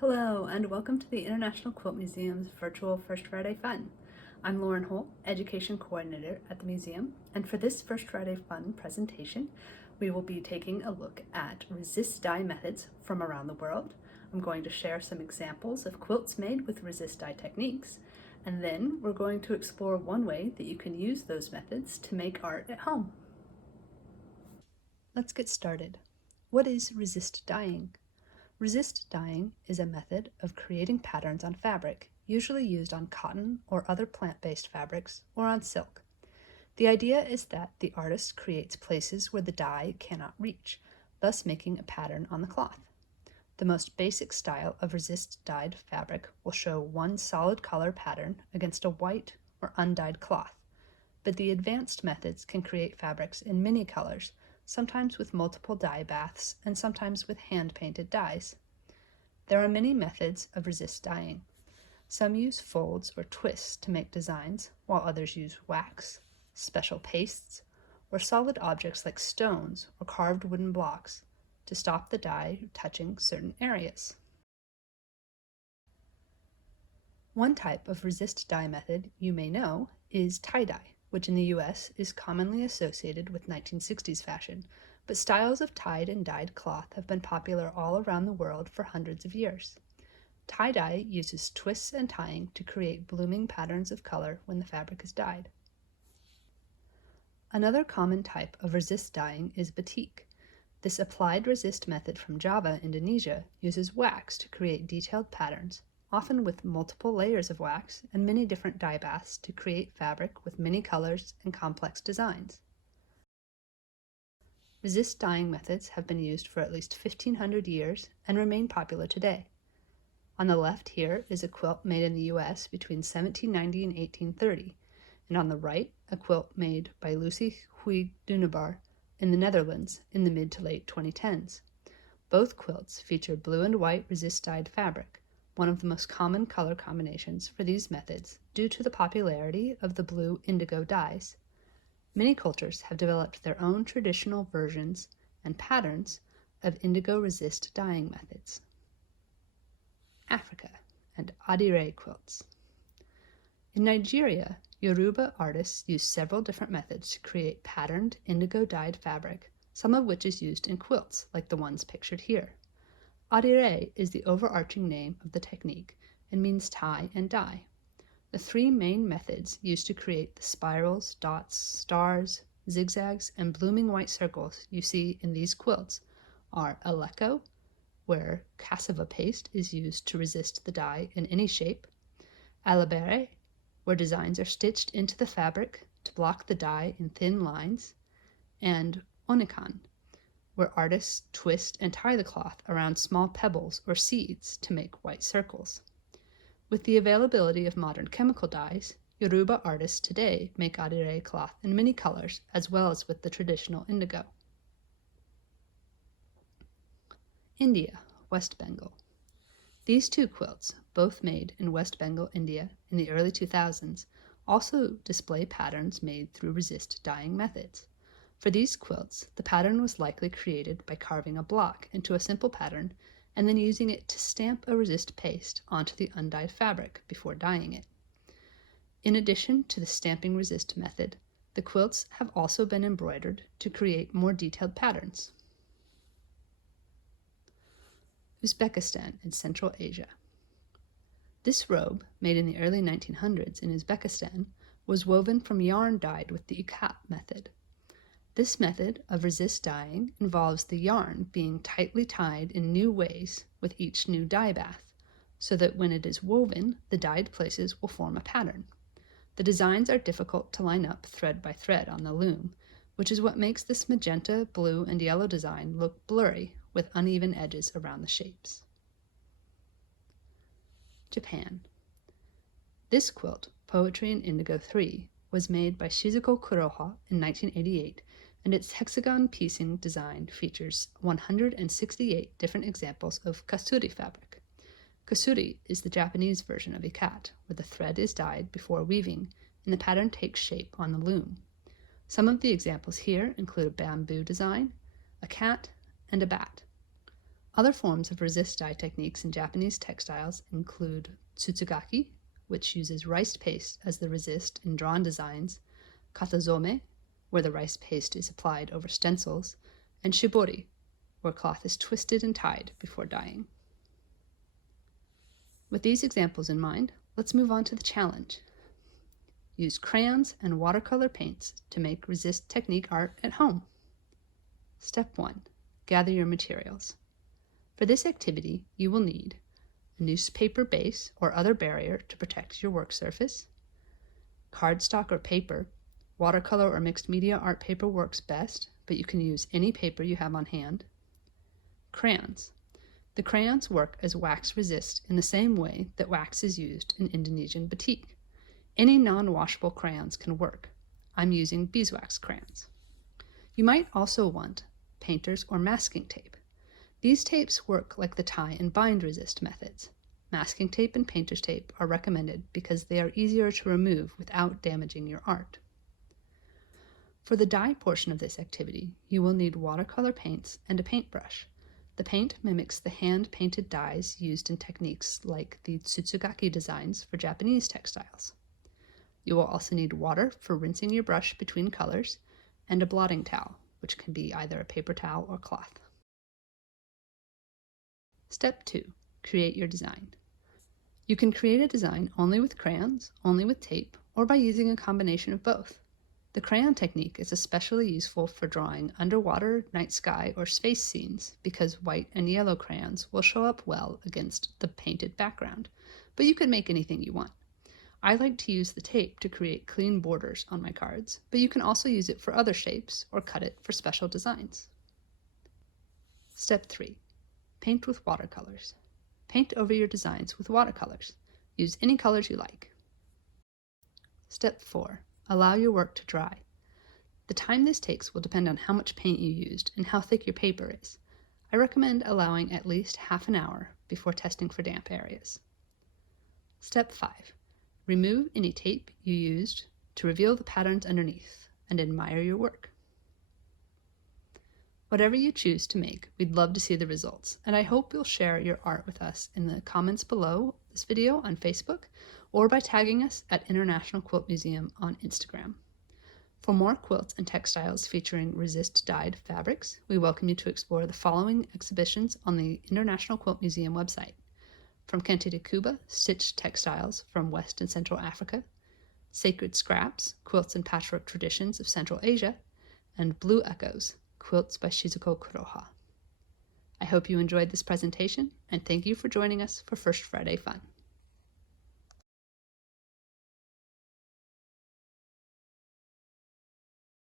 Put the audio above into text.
Hello, and welcome to the International Quilt Museum's virtual First Friday Fun. I'm Lauren Holt, Education Coordinator at the museum, and for this First Friday Fun presentation, we will be taking a look at resist dye methods from around the world. I'm going to share some examples of quilts made with resist dye techniques, and then we're going to explore one way that you can use those methods to make art at home. Let's get started. What is resist dyeing? Resist dyeing is a method of creating patterns on fabric, usually used on cotton or other plant-based fabrics or on silk. The idea is that the artist creates places where the dye cannot reach, thus making a pattern on the cloth. The most basic style of resist dyed fabric will show one solid color pattern against a white or undyed cloth, but the advanced methods can create fabrics in many colors, sometimes with multiple dye baths and sometimes with hand-painted dyes. There are many methods of resist dyeing. Some use folds or twists to make designs, while others use wax, special pastes, or solid objects like stones or carved wooden blocks to stop the dye touching certain areas. One type of resist dye method you may know is tie-dye, which in the US is commonly associated with 1960s fashion, but styles of tied and dyed cloth have been popular all around the world for hundreds of years. Tie-dye uses twists and tying to create blooming patterns of color when the fabric is dyed. Another common type of resist dyeing is batik. This applied resist method from Java, Indonesia, uses wax to create detailed patterns, often with multiple layers of wax and many different dye baths to create fabric with many colors and complex designs. Resist dyeing methods have been used for at least 1,500 years and remain popular today. On the left here is a quilt made in the US between 1790 and 1830, and on the right, a quilt made by Lucy Huig Dunebar in the Netherlands in the mid to late 2010s. Both quilts feature blue and white resist dyed fabric, one of the most common color combinations for these methods due to the popularity of the blue indigo dyes. Many cultures have developed their own traditional versions and patterns of indigo resist dyeing methods. Africa and Adire quilts. In Nigeria, Yoruba artists use several different methods to create patterned indigo dyed fabric, some of which is used in quilts like the ones pictured here. Adire is the overarching name of the technique and means tie and dye. The three main methods used to create the spirals, dots, stars, zigzags, and blooming white circles you see in these quilts are aleko, where cassava paste is used to resist the dye in any shape, alabere, where designs are stitched into the fabric to block the dye in thin lines, and onikan, where artists twist and tie the cloth around small pebbles or seeds to make white circles. With the availability of modern chemical dyes, Yoruba artists today make adire cloth in many colors as well as with the traditional indigo. India, West Bengal. These two quilts, both made in West Bengal, India in the early 2000s, also display patterns made through resist dyeing methods. For these quilts, the pattern was likely created by carving a block into a simple pattern and then using it to stamp a resist paste onto the undyed fabric before dyeing it. In addition to the stamping resist method, the quilts have also been embroidered to create more detailed patterns. Uzbekistan in Central Asia. This robe, made in the early 1900s in Uzbekistan, was woven from yarn dyed with the ikat method. This method of resist dyeing involves the yarn being tightly tied in new ways with each new dye bath, so that when it is woven, the dyed places will form a pattern. The designs are difficult to line up thread by thread on the loom, which is what makes this magenta, blue, and yellow design look blurry with uneven edges around the shapes. Japan. This quilt, Poetry in Indigo 3, was made by Shizuko Kuroha in 1988, and its hexagon piecing design features 168 different examples of kasuri fabric. Kasuri is the Japanese version of ikat, where the thread is dyed before weaving and the pattern takes shape on the loom. Some of the examples here include a bamboo design, a cat, and a bat. Other forms of resist dye techniques in Japanese textiles include tsutsugaki, which uses rice paste as the resist in drawn designs, katazome, where the rice paste is applied over stencils, and shibori, where cloth is twisted and tied before dyeing. With these examples in mind, let's move on to the challenge. Use crayons and watercolor paints to make resist technique art at home. Step 1. Gather your materials. For this activity, you will need a newspaper base or other barrier to protect your work surface, cardstock or paper. Watercolor or mixed media art paper works best, but you can use any paper you have on hand. Crayons. The crayons work as wax resist in the same way that wax is used in Indonesian batik. Any non-washable crayons can work. I'm using beeswax crayons. You might also want painter's or masking tape. These tapes work like the tie and bind resist methods. Masking tape and painter's tape are recommended because they are easier to remove without damaging your art. For the dye portion of this activity, you will need watercolor paints and a paintbrush. The paint mimics the hand-painted dyes used in techniques like the tsutsugaki designs for Japanese textiles. You will also need water for rinsing your brush between colors and a blotting towel, which can be either a paper towel or cloth. Step 2. Create your design. You can create a design only with crayons, only with tape, or by using a combination of both. The crayon technique is especially useful for drawing underwater, night sky, or space scenes because white and yellow crayons will show up well against the painted background, but you could make anything you want. I like to use the tape to create clean borders on my cards, but you can also use it for other shapes or cut it for special designs. Step 3. Paint with watercolors. Paint over your designs with watercolors. Use any colors you like. Step 4. Allow your work to dry. The time this takes will depend on how much paint you used and how thick your paper is. I recommend allowing at least half an hour before testing for damp areas. Step 5. Remove any tape you used to reveal the patterns underneath and admire your work. Whatever you choose to make, we'd love to see the results, and I hope you'll share your art with us in the comments below this video on Facebook or by tagging us at International Quilt Museum on Instagram. For more quilts and textiles featuring resist-dyed fabrics, we welcome you to explore the following exhibitions on the International Quilt Museum website: From Kente to Cuba, Stitched Textiles from West and Central Africa, Sacred Scraps, Quilts and Patchwork Traditions of Central Asia, and Blue Echoes, Quilts by Shizuko Kuroha. I hope you enjoyed this presentation, and thank you for joining us for First Friday Fun.